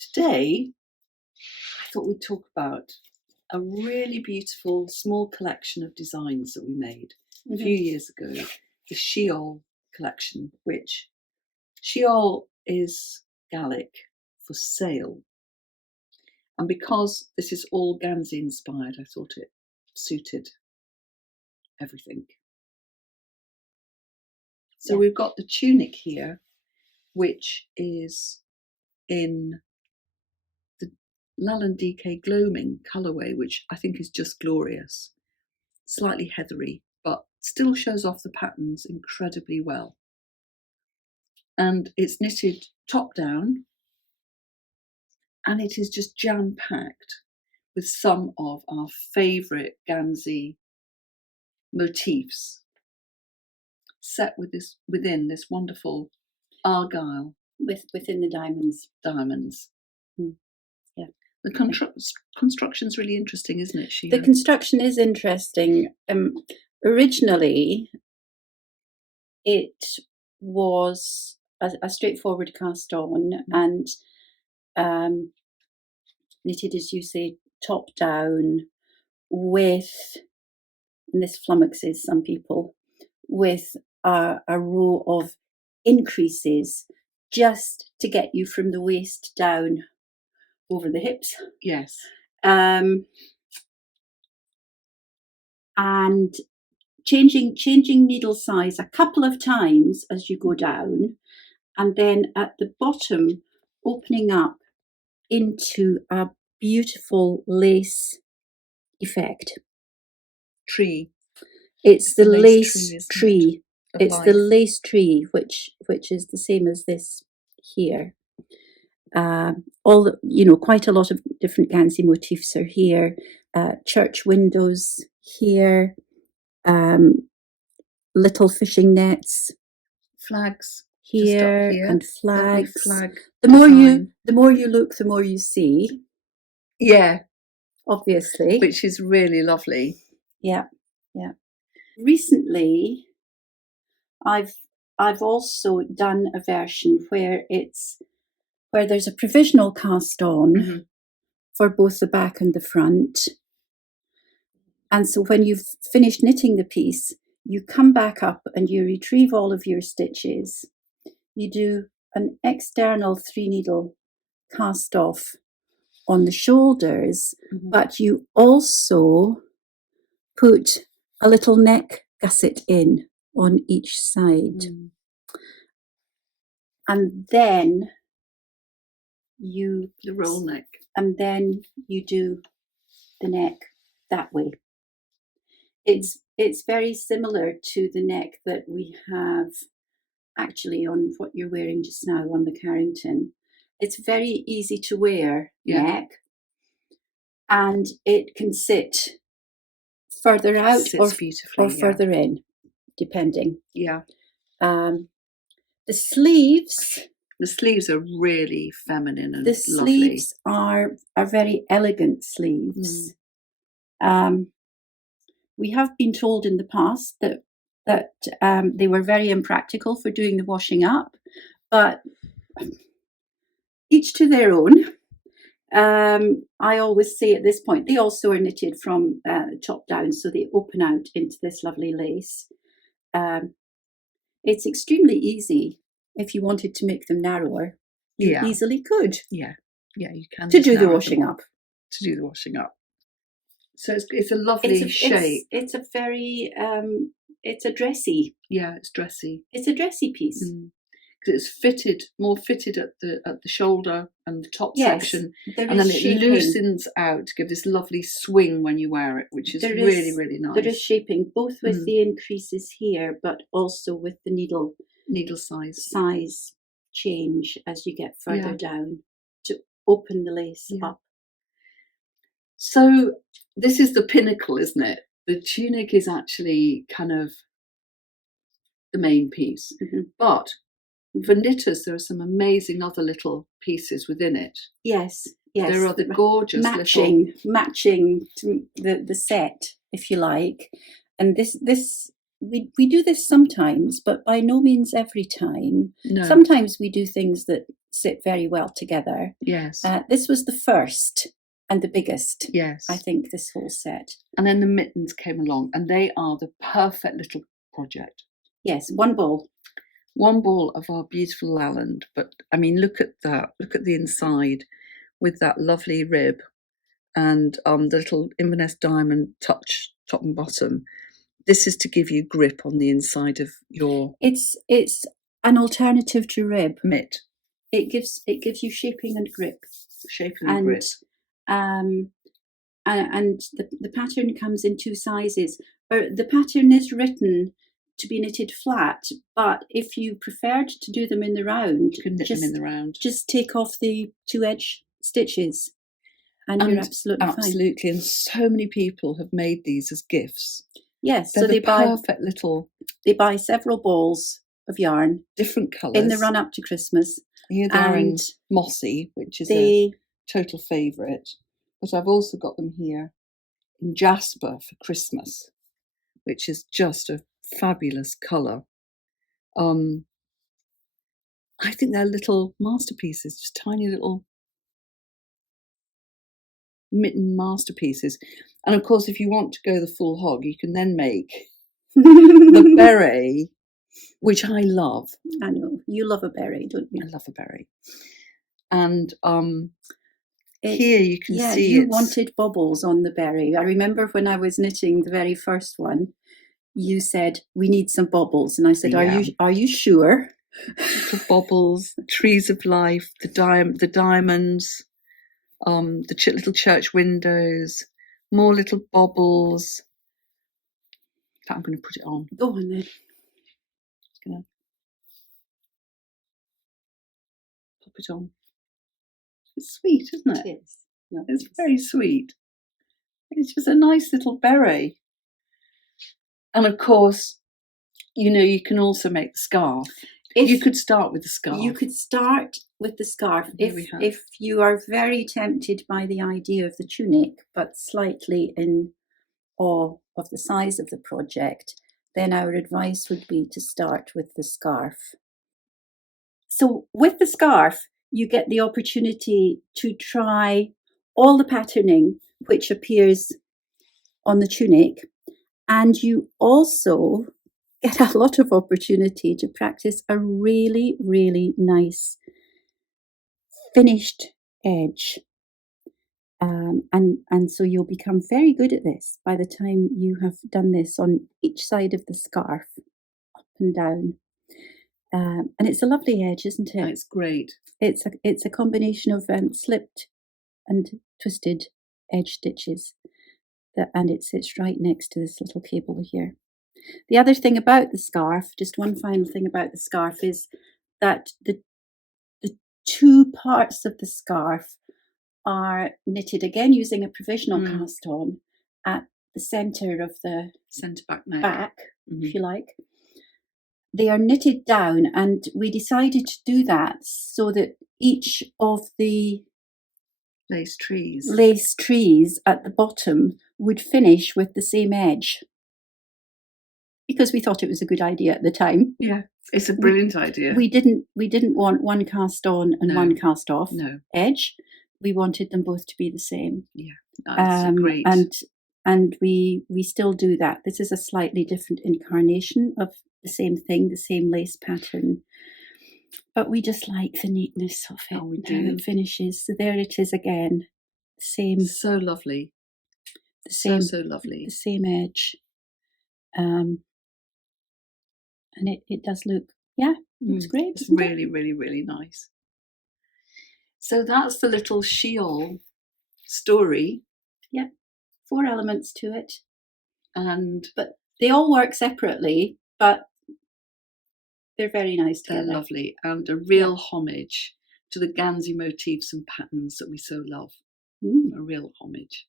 Today, I thought we'd talk about a really beautiful small collection of designs that we made a few years ago, the Sheol collection, which Sheol is Gaelic for sail. And because this is all Gansey inspired, I thought it suited everything. So we've got the tunic here, which is in the Lalland DK Gloaming colourway, which I think is just glorious. Slightly heathery, but still shows off the patterns incredibly well. And it's knitted top down, and it is just jam-packed with some of our favourite Gansey motifs, set within this wonderful Argyll within the diamonds. Yeah, the construction's really interesting, isn't it, Sheila? The construction is interesting. Originally, it was a straightforward cast on and knitted, as you say, top down with, and this flummoxes some people, with a row of increases just to get you from the waist down over the hips. Yes. And changing needle size a couple of times as you go down, and then at the bottom opening up into a beautiful lace effect. Tree. It's the lace tree. It's the lace tree, which is the same as this here. Quite a lot of different Gansey motifs are here. Church windows here. Little fishing nets. Flags. Here and flags. Flag the more you look, the more you see. Yeah, obviously, which is really lovely. Yeah. Recently, I've also done a version where there's a provisional cast on for both the back and the front, and so when you've finished knitting the piece, you come back up and you retrieve all of your stitches. You do an external 3 needle cast off on the shoulders, but you also put a little neck gusset in on each side. And then the roll neck. And then you do the neck that way. It's very similar to the neck that we have actually on what you're wearing just now on the Carrington. It's very easy to wear neck, and it can sit further out or further in, depending. Yeah. The sleeves. The sleeves are really feminine and the lovely. Sleeves are very elegant sleeves. We have been told in the past that they were very impractical for doing the washing up, but each to their own. I always say at this point, they also are knitted from the top down, so they open out into this lovely lace. It's extremely easy. If you wanted to make them narrower, you easily could. Yeah, you can. To do the washing up. So it's a lovely shape. It's a very, it's a dressy. Yeah, it's dressy. It's a dressy piece. Because it's more fitted at the shoulder and the top section, and then it loosens out to give this lovely swing when you wear it, which is really, really nice. There is shaping both with the increases here, but also with the needle size change as you get further down to open the lace up. So this is the pinnacle, isn't it? The tunic is actually kind of the main piece, but for knitters, there are some amazing other little pieces within it. Yes. There are the gorgeous matching to the set, if you like. And this we do this sometimes, but by no means every time. No. Sometimes we do things that sit very well together. Yes. This was the first and the biggest, yes. I think, this whole set. And then the mittens came along, and they are the perfect little project. Yes, one ball. One ball of our beautiful Lalland. But, I mean, look at that. Look at the inside with that lovely rib and the little Inverness diamond touch, top and bottom. This is to give you grip on the inside of your... It's an alternative to rib. Mitt. It gives you shaping and grip. Shaping and grip. And the pattern comes in 2 sizes. The pattern is written to be knitted flat, but if you preferred to do them in the round, you can knit them in the round. Just take off the 2 edge stitches, and you're absolutely fine. Absolutely, and so many people have made these as gifts. Yes, they're so they buy perfect little. They buy several balls of yarn, different colours, in the run up to Christmas. Here they are in mossy, which is a total favourite. But I've also got them here in jasper for Christmas, which is just a fabulous colour. I think they're little masterpieces, just tiny little mitten masterpieces. And of course, if you want to go the full hog, you can then make the beret, which I love. I know, you love a beret, don't you? I love a beret. And here you can see you wanted bubbles on the beret. I remember when I was knitting the very first one, you said, we need some bubbles. And I said, are you sure? Little bubbles, trees of life, the diamonds, the little church windows, more little bubbles. In fact, I'm going to put it on. Go on then. Just going to pop it on. It's sweet, isn't it? It is. No, it's very sweet. It's just a nice little beret. And of course, you know, you can also make the scarf. You could start with the scarf. You could start with the scarf if you are very tempted by the idea of the tunic, but slightly in awe of the size of the project, then our advice would be to start with the scarf. So with the scarf, you get the opportunity to try all the patterning which appears on the tunic, and you also get a lot of opportunity to practice a really, really nice finished edge. And so you'll become very good at this by the time you have done this on each side of the scarf, up and down. And it's a lovely edge, isn't it? It's great. It's a combination of slipped and twisted edge stitches, and it sits right next to this little cable here. The other thing about the scarf, just one final thing about the scarf, is that the 2 parts of the scarf are knitted again using a provisional cast on at the centre of the centre back, if you like. They are knitted down, and we decided to do that so that each of the lace trees at the bottom would finish with the same edge, because we thought it was a good idea at the time. Yeah, it's a brilliant idea. We didn't want one cast on and one cast off edge. We wanted them both to be the same. Yeah, that's great. And we still do that. This is a slightly different incarnation of the same thing, the same lace pattern. But we just like the neatness of it, how it finishes. So there it is again. Same. So lovely. So lovely. The same edge. And it does look, looks great. It's really, really, really nice. So that's the little Sheol story. Yeah, 4 elements to it. But they all work separately, but they're very nice together. They're lovely, and a real homage to the Gansey motifs and patterns that we so love. A real homage.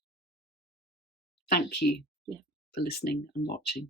Thank you for listening and watching.